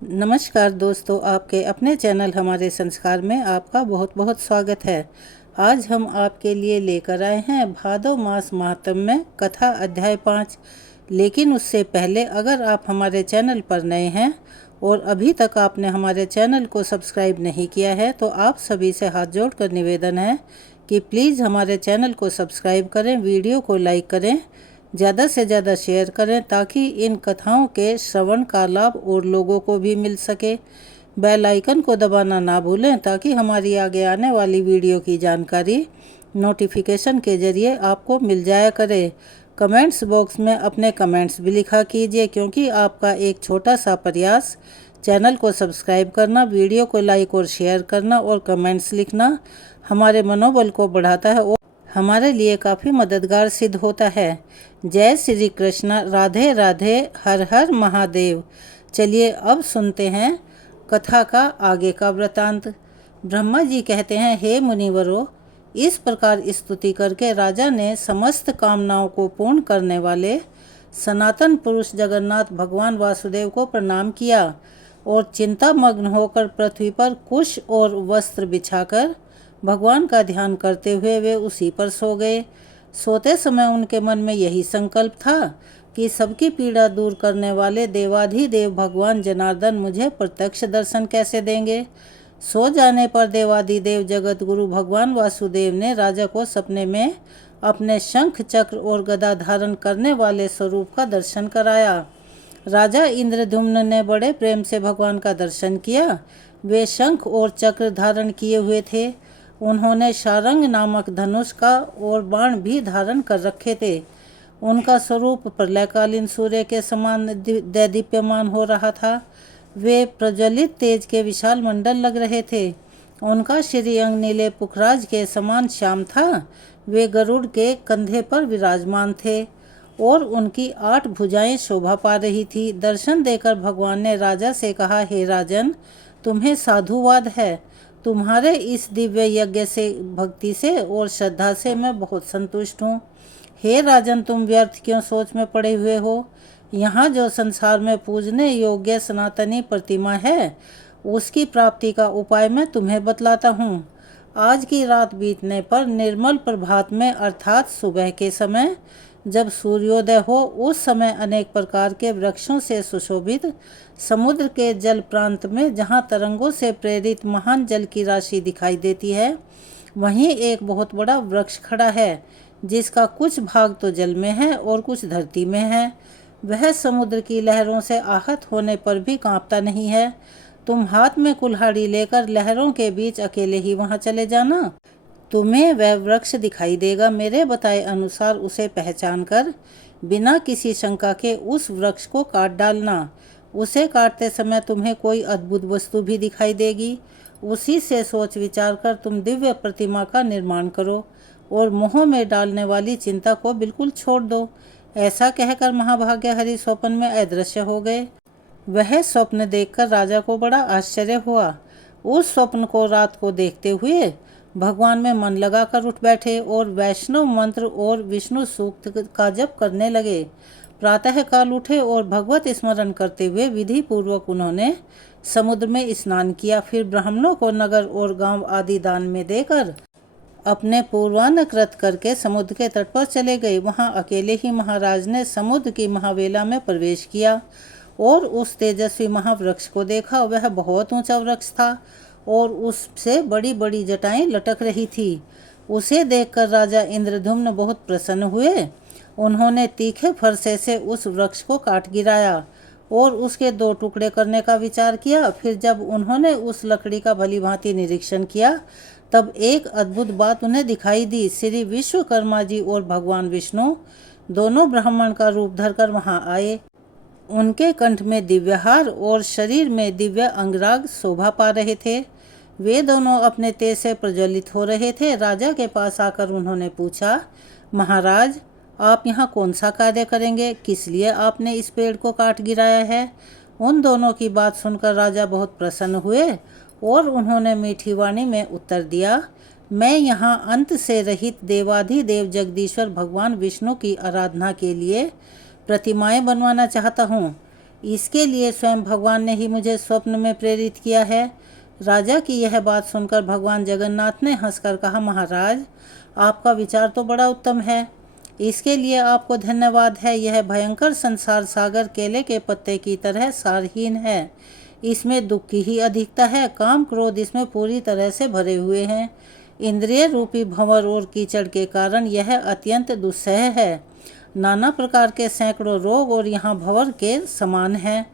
नमस्कार दोस्तों, आपके अपने चैनल हमारे संस्कार में आपका बहुत बहुत स्वागत है। आज हम आपके लिए लेकर आए हैं भादो मास महात्म्य में कथा अध्याय 5। लेकिन उससे पहले अगर आप हमारे चैनल पर नए हैं और अभी तक आपने हमारे चैनल को सब्सक्राइब नहीं किया है तो आप सभी से हाथ जोड़कर निवेदन है कि प्लीज़ हमारे चैनल को सब्सक्राइब करें, वीडियो को लाइक करें, ज़्यादा से ज़्यादा शेयर करें ताकि इन कथाओं के श्रवण का लाभ और लोगों को भी मिल सके। बेल आइकन को दबाना ना भूलें ताकि हमारी आगे आने वाली वीडियो की जानकारी नोटिफिकेशन के ज़रिए आपको मिल जाया करे। कमेंट्स बॉक्स में अपने कमेंट्स भी लिखा कीजिए क्योंकि आपका एक छोटा सा प्रयास चैनल को सब्सक्राइब करना, वीडियो को लाइक और शेयर करना और कमेंट्स लिखना हमारे मनोबल को बढ़ाता है और हमारे लिए काफ़ी मददगार सिद्ध होता है। जय श्री कृष्ण, राधे राधे, हर हर महादेव। चलिए अब सुनते हैं कथा का आगे का वृतांत। ब्रह्मा जी कहते हैं, हे मुनिवरों, इस प्रकार स्तुति करके राजा ने समस्त कामनाओं को पूर्ण करने वाले सनातन पुरुष जगन्नाथ भगवान वासुदेव को प्रणाम किया और चिंतामग्न होकर पृथ्वी पर कुश और वस्त्र बिछाकर भगवान का ध्यान करते हुए वे उसी पर सो गए। सोते समय उनके मन में यही संकल्प था कि सबकी पीड़ा दूर करने वाले देवाधिदेव भगवान जनार्दन मुझे प्रत्यक्ष दर्शन कैसे देंगे। सो जाने पर देवाधिदेव जगत गुरु भगवान वासुदेव ने राजा को सपने में अपने शंख, चक्र और गदा धारण करने वाले स्वरूप का दर्शन कराया। राजा इंद्रद्युम्न ने बड़े प्रेम से भगवान का दर्शन किया। वे शंख और चक्र धारण किए हुए थे। उन्होंने शारंग नामक धनुष का और बाण भी धारण कर रखे थे। उनका स्वरूप प्रलयकालीन सूर्य के समान दैदीप्यमान हो रहा था। वे प्रज्वलित तेज के विशाल मंडल लग रहे थे। उनका श्रीअंग नीले पुखराज के समान श्याम था। वे गरुड़ के कंधे पर विराजमान थे और उनकी 8 भुजाएं शोभा पा रही थी। दर्शन देकर भगवान ने राजा से कहा, हे राजन, तुम्हें साधुवाद है। तुम्हारे इस दिव्य यज्ञ से, भक्ति से और श्रद्धा से मैं बहुत संतुष्ट हूँ। हे राजन, तुम व्यर्थ क्यों सोच में पड़े हुए हो। यहाँ जो संसार में पूजने योग्य सनातनी प्रतिमा है उसकी प्राप्ति का उपाय मैं तुम्हें बतलाता हूँ। आज की रात बीतने पर निर्मल प्रभात में अर्थात सुबह के समय जब सूर्योदय हो उस समय अनेक प्रकार के वृक्षों से सुशोभित समुद्र के जल प्रांत में जहाँ तरंगों से प्रेरित महान जल की राशि दिखाई देती है वहीं एक बहुत बड़ा वृक्ष खड़ा है जिसका कुछ भाग तो जल में है और कुछ धरती में है। वह समुद्र की लहरों से आहत होने पर भी कांपता नहीं है। तुम हाथ में कुल्हाड़ी लेकर लहरों के बीच अकेले ही वहां चले जाना, तुम्हें वह वृक्ष दिखाई देगा। मेरे बताए अनुसार उसे पहचान कर बिना किसी शंका के उस वृक्ष को काट डालना। उसे काटते समय तुम्हें कोई अद्भुत वस्तु भी दिखाई देगी। उसी से सोच विचार कर तुम दिव्य प्रतिमा का निर्माण करो और मोह में डालने वाली चिंता को बिल्कुल छोड़ दो। ऐसा कहकर महाभाग्य हरि स्वप्न में अदृश्य हो गए। वह स्वप्न देखकर राजा को बड़ा आश्चर्य हुआ। उस स्वप्न को रात को देखते हुए भगवान में मन लगाकर उठ बैठे और वैष्णव मंत्र और विष्णु सूक्त का जप करने लगे। प्रातः काल उठे और भगवत स्मरण करते हुए विधि पूर्वक उन्होंने समुद्र में स्नान किया। फिर ब्राह्मणों को नगर और गांव आदि दान में देकर अपने पूर्वानुकृत करके समुद्र के तट पर चले गए। वहां अकेले ही महाराज ने समुद्र की महावेला में प्रवेश किया और उस तेजस्वी महावृक्ष को देखा। वह बहुत ऊंचा वृक्ष था और उससे बड़ी बड़ी जटाएं लटक रही थी। उसे देखकर राजा इंद्रद्युम्न बहुत प्रसन्न हुए। उन्होंने तीखे फरसे से उस वृक्ष को काट गिराया और उसके 2 टुकड़े करने का विचार किया। फिर जब उन्होंने उस लकड़ी का भली भांति निरीक्षण किया तब एक अद्भुत बात उन्हें दिखाई दी। श्री विश्वकर्मा जी और भगवान विष्णु दोनों ब्राह्मण का रूप धरकर वहां आए। उनके कंठ में दिव्य हार और शरीर में दिव्य अंगराग शोभा पा रहे थे। वे दोनों अपने तेज से प्रज्वलित हो रहे थे। राजा के पास आकर उन्होंने पूछा, महाराज, आप यहाँ कौन सा कार्य करेंगे? किस लिए आपने इस पेड़ को काट गिराया है? उन दोनों की बात सुनकर राजा बहुत प्रसन्न हुए और उन्होंने मीठी वाणी में उत्तर दिया, मैं यहाँ अंत से रहित देवाधिदेव जगदीश्वर भगवान विष्णु की आराधना के लिए प्रतिमाएं बनवाना चाहता हूँ। इसके लिए स्वयं भगवान ने ही मुझे स्वप्न में प्रेरित किया है। राजा की यह बात सुनकर भगवान जगन्नाथ ने हंसकर कहा, महाराज, आपका विचार तो बड़ा उत्तम है। इसके लिए आपको धन्यवाद है। यह भयंकर संसार सागर केले के पत्ते की तरह सारहीन है। इसमें दुख की ही अधिकता है। काम क्रोध इसमें पूरी तरह से भरे हुए हैं। इंद्रिय रूपी भंवर और कीचड़ के कारण यह अत्यंत दुस्सह है। नाना प्रकार के सैकड़ों रोग और यहाँ भंवर के समान हैं।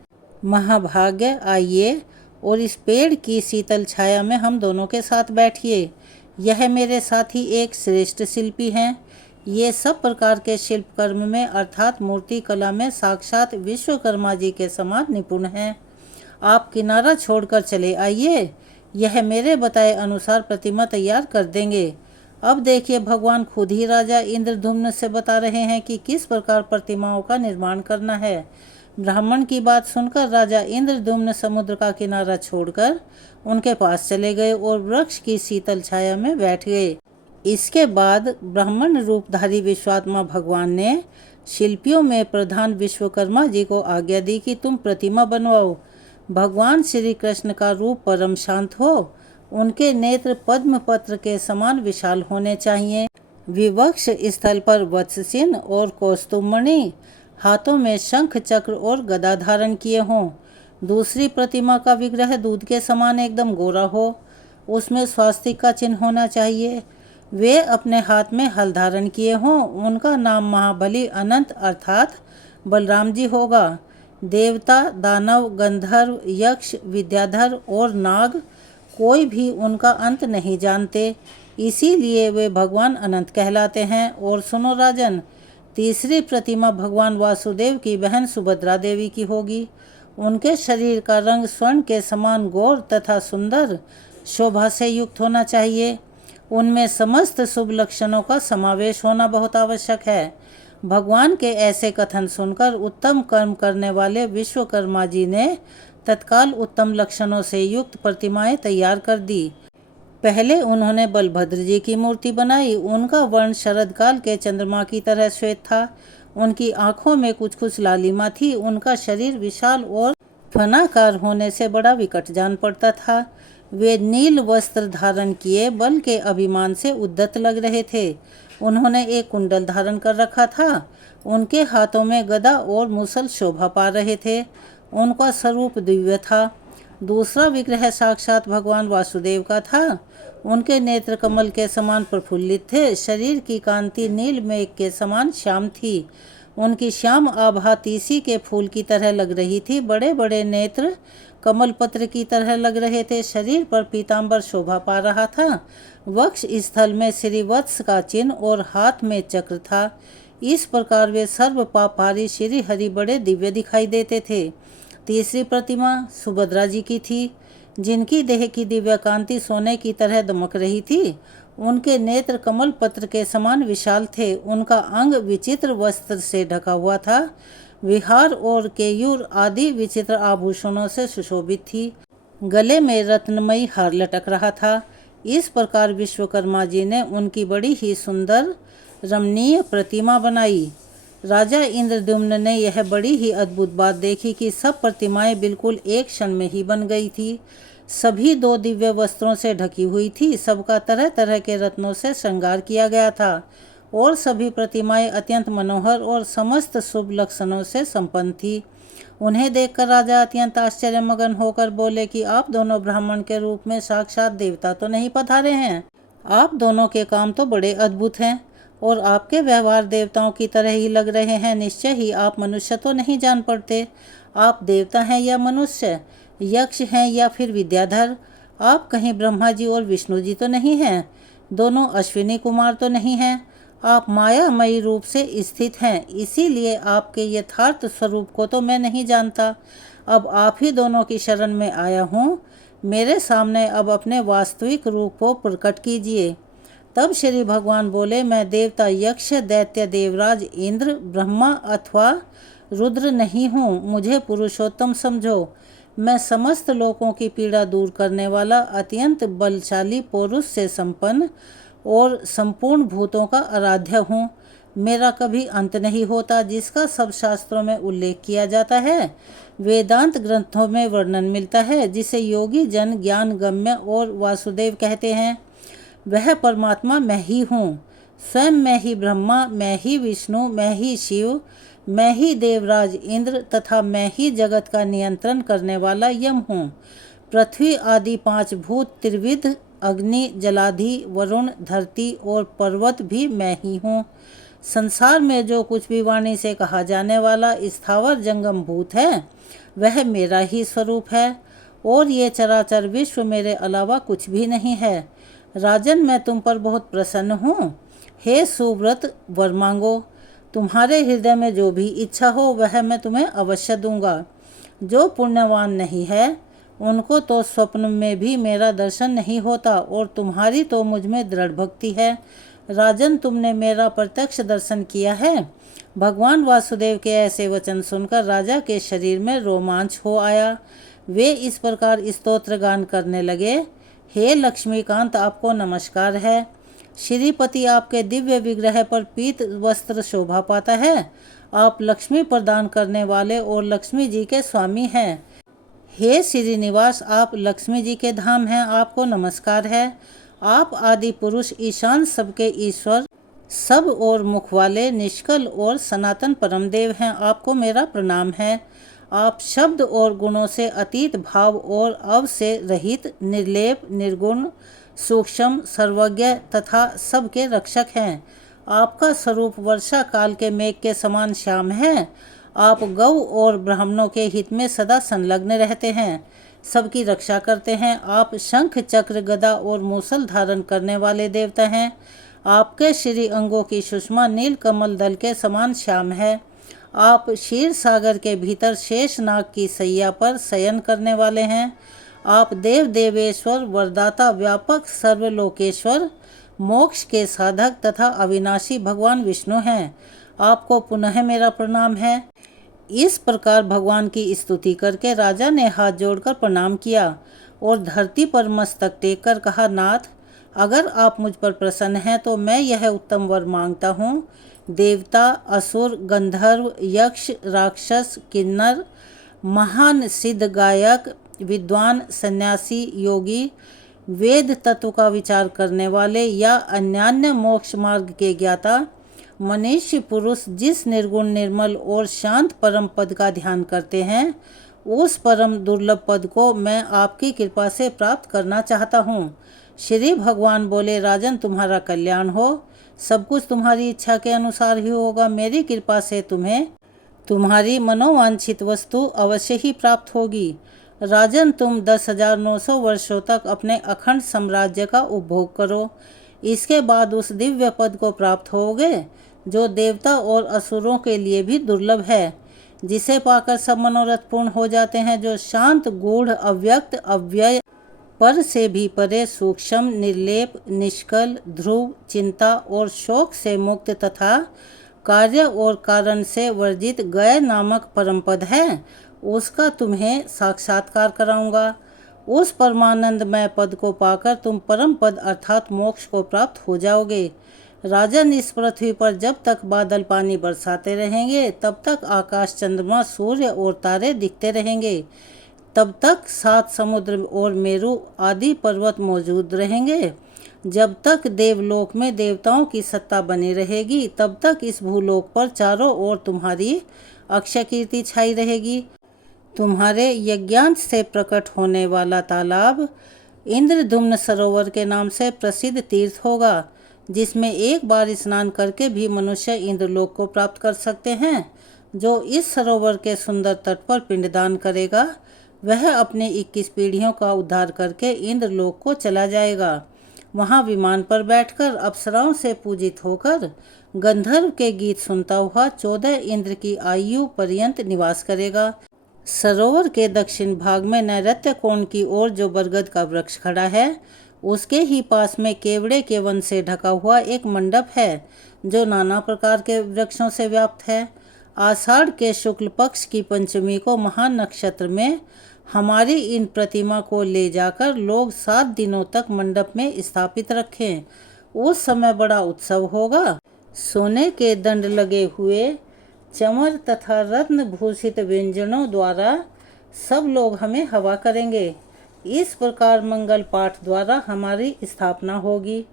महाभाग्य, आइए और इस पेड़ की शीतल छाया में हम दोनों के साथ बैठिए। यह मेरे साथी एक श्रेष्ठ शिल्पी हैं। ये सब प्रकार के शिल्प कर्म में अर्थात मूर्ति कला में साक्षात विश्वकर्मा जी के समान निपुण हैं। आप किनारा छोड़कर चले आइए, यह मेरे बताए अनुसार प्रतिमा तैयार कर देंगे। अब देखिए, भगवान खुद ही राजा इंद्रद्युम्न से बता रहे हैं कि किस प्रकार प्रतिमाओं का निर्माण करना है। ब्राह्मण की बात सुनकर राजा इंद्रद्युम्न समुद्र का किनारा छोड़कर उनके पास चले गए और वृक्ष की शीतल छाया में बैठ गए। इसके बाद ब्राह्मण रूपधारी विश्वात्मा भगवान ने शिल्पियों में प्रधान विश्वकर्मा जी को आज्ञा दी कि तुम प्रतिमा बनवाओ। भगवान श्री कृष्ण का रूप परम शांत हो। उनके नेत्र पद्म पत्र के समान विशाल होने चाहिए। विवक्ष स्थल पर वत्सचिन्ह और कौस्तुभमणि, हाथों में शंख चक्र और गदा धारण किए हों। दूसरी प्रतिमा का विग्रह दूध के समान एकदम गोरा हो। उसमें स्वास्तिक का चिन्ह होना चाहिए। वे अपने हाथ में हल धारण किए हों। उनका नाम महाबली अनंत अर्थात बलराम जी होगा। देवता, दानव, गंधर्व, यक्ष, विद्याधर और नाग कोई भी उनका अंत नहीं जानते, इसीलिए वे भगवान अनंत कहलाते हैं। और सुनो राजन, तीसरी प्रतिमा भगवान वासुदेव की बहन सुभद्रा देवी की होगी। उनके शरीर का रंग स्वर्ण के समान गौर तथा सुंदर शोभा से युक्त होना चाहिए। उनमें समस्त शुभ लक्षणों का समावेश होना बहुत आवश्यक है। भगवान के ऐसे कथन सुनकर उत्तम कर्म करने वाले विश्वकर्मा जी ने तत्काल उत्तम लक्षणों से युक्त प्रतिमाएं तैयार कर दी। पहले उन्होंने बलभद्र जी की मूर्ति बनाई। उनका वर्ण शरद काल के चंद्रमा की तरह श्वेत था। उनकी आंखों में कुछ कुछ लालिमा थी। उनका शरीर विशाल और फनाकार होने से बड़ा विकट जान पड़ता था। वे नील वस्त्र धारण किए बल के अभिमान से उद्यत लग रहे थे। उन्होंने एक कुंडल धारण कर रखा था। उनके हाथों में गदा और मुसल शोभा पा रहे थे। उनका स्वरूप दिव्य था। दूसरा विग्रह साक्षात भगवान वासुदेव का था। उनके नेत्र कमल के समान प्रफुल्लित थे। शरीर की कांति नील मेघ के समान श्याम थी। उनकी श्याम आभा तीसी के फूल की तरह लग रही थी। बड़े बड़े नेत्र कमल पत्र की तरह लग रहे थे। शरीर पर पीतांबर शोभा पा रहा था। वक्ष स्थल में श्रीवत्स का चिन्ह और हाथ में चक्र था। इस प्रकार वे सर्व पापहारी श्री हरि बड़े दिव्य दिखाई देते थे। तीसरी प्रतिमा सुभद्रा जी की थी, जिनकी देह की दिव्य कांति सोने की तरह दमक रही थी। उनके नेत्र कमल पत्र के समान विशाल थे। उनका अंग विचित्र वस्त्र से ढका हुआ था। विहार और केयूर आदि विचित्र आभूषणों से सुशोभित थी। गले में रत्नमयी हार लटक रहा था। इस प्रकार विश्वकर्मा जी ने उनकी बड़ी ही सुंदर रमणीय प्रतिमा बनाई। राजा इंद्रद्युम्न ने यह बड़ी ही अद्भुत बात देखी कि सब प्रतिमाएं बिल्कुल एक क्षण में ही बन गई थी। सभी 2 दिव्य वस्त्रों से ढकी हुई थी। सबका तरह तरह के रत्नों से श्रृंगार किया गया था और सभी प्रतिमाएं अत्यंत मनोहर और समस्त शुभ लक्षणों से संपन्न थी। उन्हें देखकर राजा अत्यंत आश्चर्यमग्न होकर बोले कि आप दोनों ब्राह्मण के रूप में साक्षात देवता तो नहीं पधारे हैं। आप दोनों के काम तो बड़े अद्भुत हैं और आपके व्यवहार देवताओं की तरह ही लग रहे हैं। निश्चय ही आप मनुष्य तो नहीं जान पड़ते। आप देवता हैं या मनुष्य, यक्ष हैं या फिर विद्याधर। आप कहीं ब्रह्मा जी और विष्णु जी तो नहीं हैं। दोनों अश्विनी कुमार तो नहीं हैं। आप मायामयी रूप से स्थित हैं। इसीलिए आपके यथार्थ स्वरूप को तो मैं नहीं जानता। अब आप ही दोनों की शरण में आया हूँ। मेरे सामने अब अपने वास्तविक रूप को प्रकट कीजिए। तब श्री भगवान बोले, मैं देवता, यक्ष, दैत्य, देवराज, इंद्र, ब्रह्मा अथवा रुद्र नहीं हूँ। मुझे पुरुषोत्तम समझो। मैं समस्त लोगों की पीड़ा दूर करने वाला, अत्यंत बलशाली, पौरुष से संपन्न और संपूर्ण भूतों का आराध्य हूँ। मेरा कभी अंत नहीं होता, जिसका सब शास्त्रों में उल्लेख किया जाता है, वेदांत ग्रंथों में वर्णन मिलता है, जिसे योगी जन ज्ञान गम्य और वासुदेव कहते हैं। वह परमात्मा मैं ही हूँ। स्वयं मैं ही ब्रह्मा, मैं ही विष्णु, मैं ही शिव, मैं ही देवराज इंद्र तथा मैं ही जगत का नियंत्रण करने वाला यम हूँ। पृथ्वी आदि 5 भूत, त्रिविध, अग्नि, जलाधि, वरुण, धरती और पर्वत भी मैं ही हूँ। संसार में जो कुछ भी वाणी से कहा जाने वाला स्थावर जंगम भूत है, वह मेरा ही स्वरूप है, और ये चराचर विश्व मेरे अलावा कुछ भी नहीं है। राजन, मैं तुम पर बहुत प्रसन्न हूँ। हे सुव्रत, वर मांगो। तुम्हारे हृदय में जो भी इच्छा हो वह मैं तुम्हें अवश्य दूंगा। जो पुण्यवान नहीं है उनको तो स्वप्न में भी मेरा दर्शन नहीं होता, और तुम्हारी तो मुझ में दृढ़ भक्ति है। राजन, तुमने मेरा प्रत्यक्ष दर्शन किया है। भगवान वासुदेव के ऐसे वचन सुनकर राजा के शरीर में रोमांच हो आया। वे इस प्रकार स्तोत्र गान करने लगे। हे लक्ष्मीकांत, आपको नमस्कार है। श्रीपति, आपके दिव्य विग्रह पर पीत वस्त्र शोभा पाता है। आप लक्ष्मी प्रदान करने वाले और लक्ष्मी जी के स्वामी हैं। हे श्रीनिवास, आप लक्ष्मी जी के धाम हैं, आपको नमस्कार है। आप आदि पुरुष, ईशान, सबके ईश्वर, सब और मुख वाले, निष्कल और सनातन परमदेव हैं, आपको मेरा प्रणाम है। आप शब्द और गुणों से अतीत, भाव और अव से रहित, निर्लेप, निर्गुण, सूक्ष्म, सर्वज्ञ तथा सबके रक्षक हैं। आपका स्वरूप वर्षा काल के मेघ के समान श्याम है। आप गौ और ब्राह्मणों के हित में सदा संलग्न रहते हैं, सबकी रक्षा करते हैं। आप शंख, चक्र, गदा और मूसल धारण करने वाले देवता हैं। आपके श्री अंगों की सुषमा नील कमल दल के समान श्याम है। आप क्षीर सागर के भीतर शेष नाग की सैया पर शयन करने वाले हैं। आप देव देवेश्वर, वरदाता, व्यापक, सर्वलोकेश्वर, मोक्ष के साधक तथा अविनाशी भगवान विष्णु हैं। आपको पुनः मेरा प्रणाम है। इस प्रकार भगवान की स्तुति करके राजा ने हाथ जोड़कर प्रणाम किया और धरती पर मस्तक टेक कर कहा, नाथ, अगर आप मुझ पर प्रसन्न हैं तो मैं यह उत्तम वर मांगता हूँ। देवता, असुर, गंधर्व, यक्ष, राक्षस, किन्नर, महान सिद्ध गायक, विद्वान, सन्यासी, योगी, वेद तत्व का विचार करने वाले या अन्यान्य मोक्ष मार्ग के ज्ञाता, मनुष्य पुरुष जिस निर्गुण, निर्मल और शांत परम पद का ध्यान करते हैं, उस परम दुर्लभ पद को मैं आपकी कृपा से प्राप्त करना चाहता हूँ। श्री भगवान बोले, राजन, तुम्हारा कल्याण हो। सब कुछ तुम्हारी इच्छा के अनुसार ही होगा। मेरी कृपा से तुम्हें तुम्हारी मनोवांछित वस्तु अवश्य ही प्राप्त होगी। राजन, तुम 10,900 वर्षों तक अपने अखंड साम्राज्य का उपभोग करो। इसके बाद उस दिव्य पद को प्राप्त होगे जो देवता और असुरों के लिए भी दुर्लभ है, जिसे पाकर सब मनोरथ पूर्ण हो जाते हैं, जो शांत, गूढ़, अव्यक्त, अव्यय, पर से भी परे, सूक्ष्म, निर्लेप, निष्कल, ध्रुव, चिंता और शोक से मुक्त तथा कार्य और कारण से वर्जित गय नामक परम पद है, उसका तुम्हें साक्षात्कार कराऊंगा। उस परमानंदमय पद को पाकर तुम परम पद अर्थात मोक्ष को प्राप्त हो जाओगे। राजन, इस पृथ्वी पर जब तक बादल पानी बरसाते रहेंगे तब तक आकाश, चंद्रमा, सूर्य और तारे दिखते रहेंगे। तब तक 7 समुद्र और मेरु आदि पर्वत मौजूद रहेंगे। जब तक देवलोक में देवताओं की सत्ता बनी रहेगी तब तक इस भूलोक पर चारों ओर तुम्हारी अक्षय कीर्ति छाई रहेगी। तुम्हारे यज्ञांश से प्रकट होने वाला तालाब इंद्रधुम्न सरोवर के नाम से प्रसिद्ध तीर्थ होगा, जिसमें एक बार स्नान करके भी मनुष्य इंद्रलोक को प्राप्त कर सकते हैं। जो इस सरोवर के सुंदर तट पर पिंडदान करेगा वह अपने 21 पीढ़ियों का उद्धार करके इंद्रलोक को चला जाएगा। वहाँ विमान पर बैठकर अप्सराओं से पूजित होकर गंधर्व के गीत सुनता हुआ 14 इंद्र की आयु पर्यंत निवास करेगा। सरोवर के दक्षिण भाग में नैऋत्य कोण की ओर जो बरगद का वृक्ष खड़ा है, उसके ही पास में केवड़े के वन से ढका हुआ एक मंडप है, जो नाना प्रकार के वृक्षों से व्याप्त है। आषाढ़ के शुक्ल पक्ष की पंचमी को महान नक्षत्र में हमारी इन प्रतिमा को ले जाकर लोग 7 दिनों तक मंडप में स्थापित रखें। उस समय बड़ा उत्सव होगा। सोने के दंड लगे हुए चमर तथा रत्न भूषित व्यंजनों द्वारा सब लोग हमें हवा करेंगे। इस प्रकार मंगल पाठ द्वारा हमारी स्थापना होगी।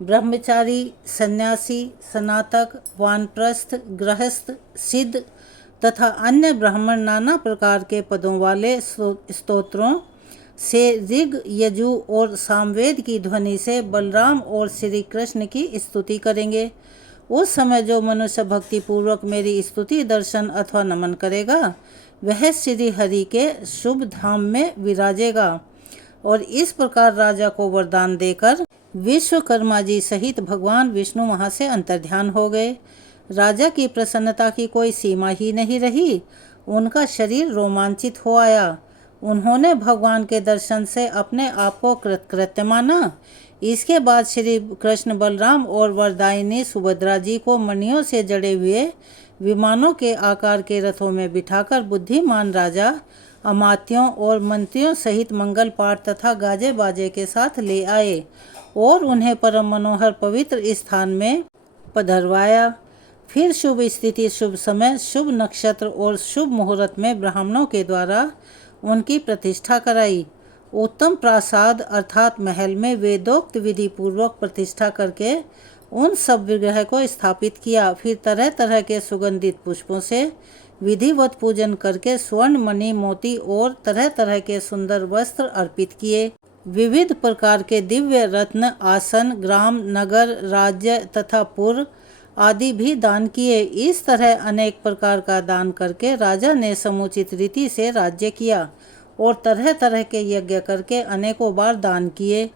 ब्रह्मचारी, सन्यासी, स्नातक, वानप्रस्थ, गृहस्थ, सिद्ध तथा अन्य ब्राह्मण नाना प्रकार के पदों वाले स्तोत्रों से ऋग, यजु और सामवेद की ध्वनि से बलराम और श्री कृष्ण की स्तुति करेंगे। उस समय जो मनुष्य भक्ति पूर्वक मेरी स्तुति, दर्शन अथवा नमन करेगा वह श्री हरि के शुभ धाम में विराजेगा। और इस प्रकार राजा को वरदान देकर विश्वकर्मा जी सहित भगवान विष्णु वहां से अंतर्ध्यान हो गए। राजा की प्रसन्नता की कोई सीमा ही नहीं रही। उनका शरीर रोमांचित हो आया। उन्होंने भगवान के दर्शन से अपने आप को कृतकृत्य माना। इसके बाद श्री कृष्ण, बलराम और वरदायिनी सुभद्रा जी को मणियों से जड़े हुए विमानों के आकार के रथों में बिठाकर बुद्धिमान राजा अमात्यों और मंत्रियों सहित मंगल पाठ तथा गाजे बाजे के साथ ले आए और उन्हें परम मनोहर पवित्र स्थान में पधरवाया। फिर शुभ स्थिति, शुभ समय, शुभ नक्षत्र और शुभ मुहूर्त में ब्राह्मणों के द्वारा उनकी प्रतिष्ठा कराई। उत्तम प्रासाद अर्थात महल में वेदोक्त विधि पूर्वक प्रतिष्ठा करके उन सब विग्रह को स्थापित किया। फिर तरह तरह के सुगंधित पुष्पों से विधिवत पूजन करके स्वर्ण, मणि, मोती और तरह तरह के सुंदर वस्त्र अर्पित किए। विविध प्रकार के दिव्य रत्न, आसन, ग्राम, नगर, राज्य तथा पुर आदि भी दान किए। इस तरह अनेक प्रकार का दान करके राजा ने समुचित रीति से राज्य किया और तरह तरह के यज्ञ करके अनेकों बार दान किए।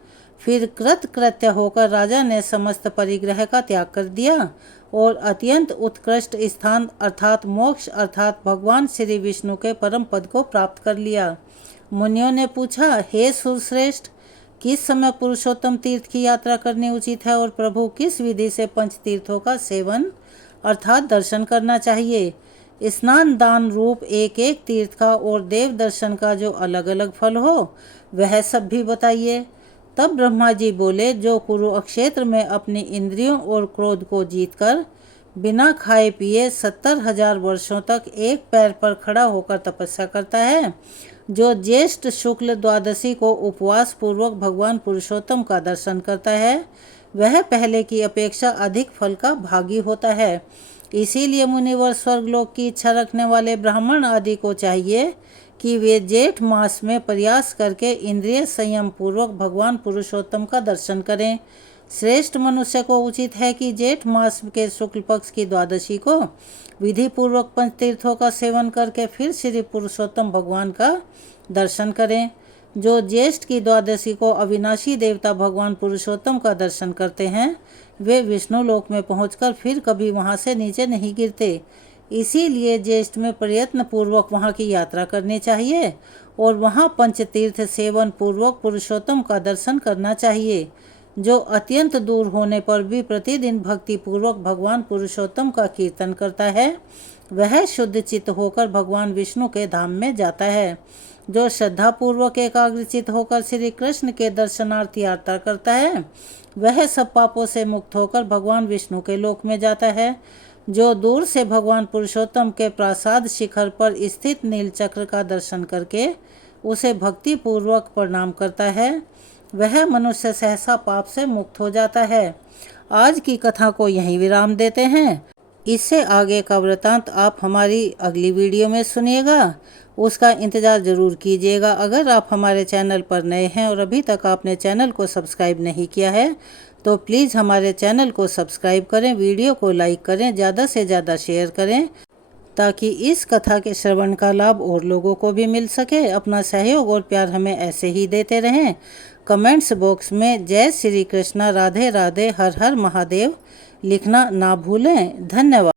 फिर कृतकृत्य होकर राजा ने समस्त परिग्रह का त्याग कर दिया और अत्यंत उत्कृष्ट स्थान अर्थात मोक्ष अर्थात भगवान श्री विष्णु के परम पद को प्राप्त कर लिया। मुनियों ने पूछा, हे सुरश्रेष्ठ, किस समय पुरुषोत्तम तीर्थ की यात्रा करनी उचित है और प्रभु किस विधि से पंच तीर्थों का सेवन अर्थात दर्शन करना चाहिए? स्नान दान रूप एक एक तीर्थ का और देव दर्शन का जो अलग अलग फल हो वह सब भी बताइए। तब ब्रह्मा जी बोले, जो कुरुक्षेत्र में अपनी इंद्रियों और क्रोध को जीतकर बिना खाए पिए 70,000 वर्षों तक एक पैर पर खड़ा होकर तपस्या करता है, जो ज्येष्ठ शुक्ल द्वादशी को उपवास पूर्वक भगवान पुरुषोत्तम का दर्शन करता है, वह पहले की अपेक्षा अधिक फल का भागी होता है। इसीलिए मुनिवर, स्वर्गलोक की इच्छा रखने वाले ब्राह्मण आदि को चाहिए कि वे जेठ मास में प्रयास करके इंद्रिय संयम पूर्वक भगवान पुरुषोत्तम का दर्शन करें। श्रेष्ठ मनुष्य को उचित है कि जेठ मास के शुक्ल पक्ष की द्वादशी को विधि पूर्वक पंच तीर्थों का सेवन करके फिर श्री पुरुषोत्तम भगवान का दर्शन करें। जो ज्येष्ठ की द्वादशी को अविनाशी देवता भगवान पुरुषोत्तम का दर्शन करते हैं, वे विष्णु लोक में पहुंचकर फिर कभी वहां से नीचे नहीं गिरते। इसीलिए ज्येष्ठ में प्रयत्न पूर्वक वहां की यात्रा करनी चाहिए और वहां पंचतीर्थ सेवन पूर्वक पुरुषोत्तम का दर्शन करना चाहिए। जो अत्यंत दूर होने पर भी प्रतिदिन भक्ति पूर्वक भगवान पुरुषोत्तम का कीर्तन करता है, वह शुद्ध चित्त होकर भगवान विष्णु के धाम में जाता है। जो श्रद्धा पूर्वक एकाग्रचित होकर श्री कृष्ण के दर्शनार्थ यात्रा करता है, वह सब पापों से मुक्त होकर भगवान विष्णु के लोक में जाता है। जो दूर से भगवान पुरुषोत्तम के प्रासाद शिखर पर स्थित नीलचक्र का दर्शन करके उसे भक्ति पूर्वक प्रणाम करता है, वह मनुष्य सहसा पाप से मुक्त हो जाता है। आज की कथा को यहीं विराम देते हैं। इससे आगे का वृतांत आप हमारी अगली वीडियो में सुनिएगा। उसका इंतज़ार ज़रूर कीजिएगा। अगर आप हमारे चैनल पर नए हैं और अभी तक आपने चैनल को सब्सक्राइब नहीं किया है तो प्लीज़ हमारे चैनल को सब्सक्राइब करें, वीडियो को लाइक करें, ज़्यादा से ज़्यादा शेयर करें ताकि इस कथा के श्रवण का लाभ और लोगों को भी मिल सके। अपना सहयोग और प्यार हमें ऐसे ही देते रहें। कमेंट्स बॉक्स में जय श्री कृष्णा, राधे राधे, हर हर महादेव लिखना ना भूलें। धन्यवाद।